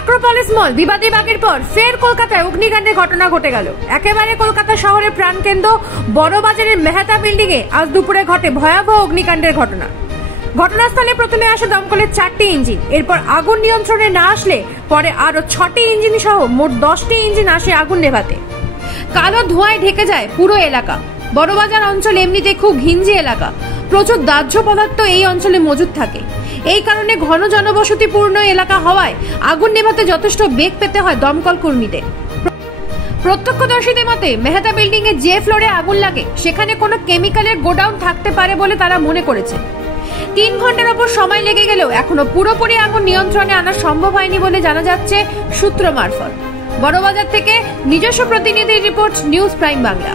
Acropolis মল বিবাদী বাগের পর ফের কলকাতায় অগ্নিকাণ্ডের ঘটনা ঘটে গেল। একেবারে কলকাতা শহরের প্রাণকেন্দ্র বড়বাজারের মেহতা বিল্ডিং এ আজ দুপুরে ঘটে ভয়াবহ অগ্নিকাণ্ডের ঘটনা। ঘটনাস্থলে প্রথমে আসে দমকলের 4টি ইঞ্জিন, এরপর আগুন নিয়ন্ত্রণে না আসলে পরে আরো 6টি ইঞ্জিন সহ মোট 10টি ইঞ্জিন আসে আগুন নেভাতে। কালো ধোঁয়ায় ঢেকে যায় পুরো এলাকা। বড়বাজার অঞ্চল এমনিতে খুব ঘিঞ্জি এলাকা, প্রচুর দাহ্য পদার্থ এই অঞ্চলে মজুদ থাকে। এই কারণে ঘন জনবসতিপূর্ণ এলাকা হওয়ায় আগুন নেভাতে যথেষ্ট বেগ পেতে হয় দমকল কর্মীদের। প্রত্যক্ষদর্শীদের মতে মেহতা বিল্ডিং এর যে ফ্লোরে আগুন লাগে সেখানে কোনো কেমিক্যালের গোডাউন থাকতে পারে বলে তারা মনে করেছেন। 3 ঘন্টার ওপর সময় লেগে গেলেও এখনো পুরোপুরি আগুন নিয়ন্ত্রণে আনা সম্ভব হয়নি বলে জানা যাচ্ছে সূত্র মারফত। বড়বাজার থেকে নিজস্ব প্রতিনিধির রিপোর্ট, নিউজ প্রাইম বাংলা।